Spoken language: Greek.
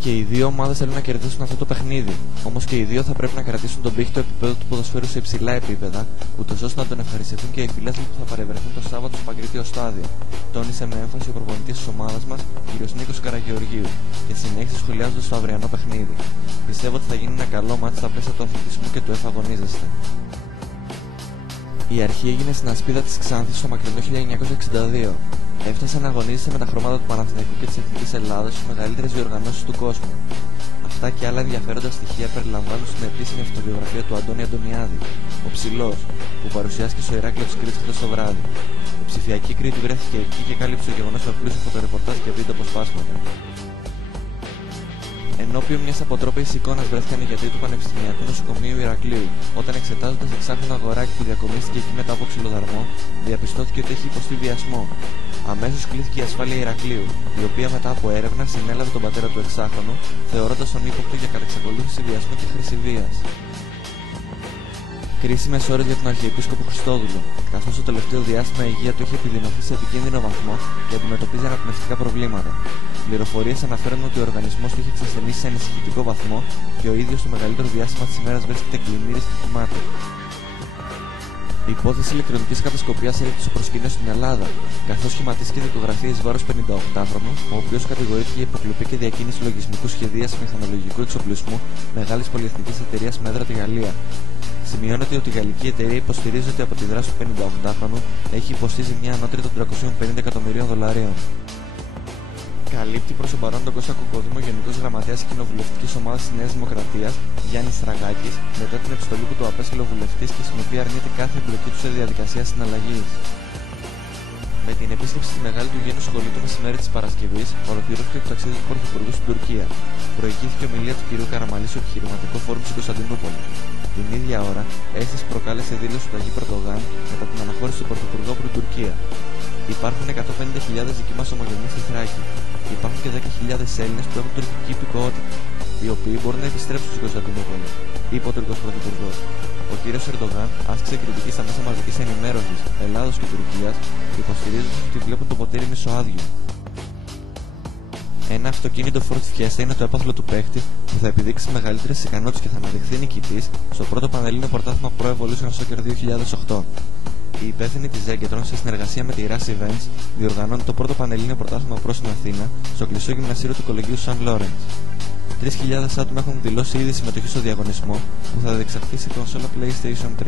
Και οι δύο ομάδες θέλουν να κερδίσουν αυτό το παιχνίδι. Όμως και οι δύο θα πρέπει να κρατήσουν τον πύχη του επίπεδου του ποδοσφαίρου σε υψηλά επίπεδα, ούτως ώστε να τον ευχαριστηθούν και οι φιλάθλοι που θα παρευρεθούν το Σάββατο στο Παγκρίτιο στάδιο. Τόνισε με έμφαση ο προπονητής της ομάδας μας, κ. Νίκος Καραγεωργίου, και συνέχισε σχολιάζοντας το αυριανό παιχνίδι. Πιστεύω ότι θα γίνει ένα καλό μάτι στα πλαίσια του αθλητισμού και του εφαγωνίζεστε. Η αρχή έγινε στην ασπίδα της Ξάνθης στο μακρινό 1962. Έφτασε να αγωνίζεται με τα χρώματα του Παναθηναϊκού και της Εθνικής Ελλάδας στις μεγαλύτερες διοργανώσεις του κόσμου. Αυτά και άλλα ενδιαφέροντα στοιχεία περιλαμβάνουν στην επίσημη αυτοβιογραφία του Αντώνη Αντωνιάδη, ο Ψηλός, που παρουσιάστηκε στο Ηράκλειο της Κρήτης χθες το βράδυ. Η ψηφιακή Κρήτη βρέθηκε εκεί και κάλυψε το γεγονός με πλούσιο φωτορεπορτάζ και βίντεο αποσπάσματα. Ενώπιον μιας αποτρόπαιης εικόνας βρέθηκαν οι γιατροί του Πανεπιστημιακού Νοσοκομείου Ηρακλείου. Όταν εξετάζοντας εξάχρονο αγοράκι που διακομίστηκε εκεί μετά από ξυλοδαρμό, διαπιστώθηκε ότι έχει υποστεί βιασμό. Αμέσως κλήθηκε η ασφάλεια Ηρακλείου, η οποία μετά από έρευνα συνέλαβε τον πατέρα του εξάχρονου, θεωρώντας τον ύποπτο για κατεξακολούθηση βιασμού και χρήση βίας. Κρίσιμες ώρες για τον Αρχιεπίσκοπο Χριστόδουλο, καθώς το τελευταίο διάστημα η υγεία του είχε επιδεινωθεί σε επικίνδυνο βαθμό και αντιμετωπίζει αναπνευστικά προβλήματα. Πληροφορίες αναφέρουν ότι ο οργανισμός του είχε ξεσθενήσει σε ανησυχητικό βαθμό και ο ίδιος το μεγαλύτερο διάστημα της ημέρας βρίσκεται κλιμήρης και κοιμάται. Η υπόθεση ηλεκτρονικής κατασκοπίας έλειπε στο προσκήνιο στην Ελλάδα, καθώς σχηματίστηκε δικογραφία εις βάρος 58χρονου, ο οποίος κατηγορήθηκε για υποκλοπή και διακίνηση λογισμικού σχεδίαση μηχανολογικού εξοπλισμού μεγάλης πολυεθνικής εταιρείας με έδρα τη Γαλλία. Σημειώνεται ότι η γαλλική εταιρεία υποστηρίζει ότι από τη δράση του 58χρονου έχει υποστεί ζημιά ανώτερη των 350 εκατομμυρίων δολαρίων. Καλύπτει προς τον παρόν τον Κώστα Κοκοδήμο, Γενικός Γραμματέας της Κοινοβουλευτικής Ομάδας της Νέας Δημοκρατίας, Γιάννης Στραγάκης, μετά την επιστολή που του απέστειλε ο βουλευτής και στην οποία αρνείται κάθε εμπλοκή του σε διαδικασία συναλλαγής. Με την επίσκεψη στη μεγάλη του γένου σχολείου το μεσημέρι της Παρασκευής, ολοκληρώθηκε το ταξίδι του Πρωθυπουργού στην Τουρκία. Προηγήθηκε ομιλία του κ. Καραμανλή στο επιχειρηματικό φόρουμ στην Κωνσταντινούπολη. Την ίδια ώρα, αίσθηση προκάλεσε δήλωση του Αγίου Πρωτογάν μετά την αναχώρηση του Πρωθυπουργού από την Τουρκία. Υπάρχουν 150.000 δικοί μας ομογενείς στη Θράκη. Υπάρχουν και 10.000 Έλληνες που έχουν τουρκική υπηκότητα, οι οποίοι μπορούν να επιστρέψουν στην Κωνσταντινούπολη, είπε ο Τουρκός Πρωθυπουργός. Ο κ. Ερντογάν άσκησε κριτική στα μέσα μαζικής ενημέρωσης Ελλάδος και Τουρκίας, υποστηρίζοντας ότι βλέπουν το ποτήρι μισοάδιο. Ένα αυτοκίνητο Ford Fiesta είναι το έπαθλο του παίχτη που θα επιδείξει μεγαλύτερες ικανότητες και θα αναδειχθεί νικητής στο πρώτο Πανελλήνιο Πρωτάθλημα Pro Evolution Soccer 2008. Η υπεύθυνη της Decathlon, σε συνεργασία με τη Rush Events, διοργανώνει το πρώτο Πανελλήνιο Πρωτάθλημα Pro στην Αθήνα, στο κλειστό γυμναστήριο του Κολεγίου Σαν Λόρεντς. 3.000 άτομα έχουν δηλώσει ήδη συμμετοχή στο διαγωνισμό που θα διεξαχθεί σε κονσόλα PlayStation 3.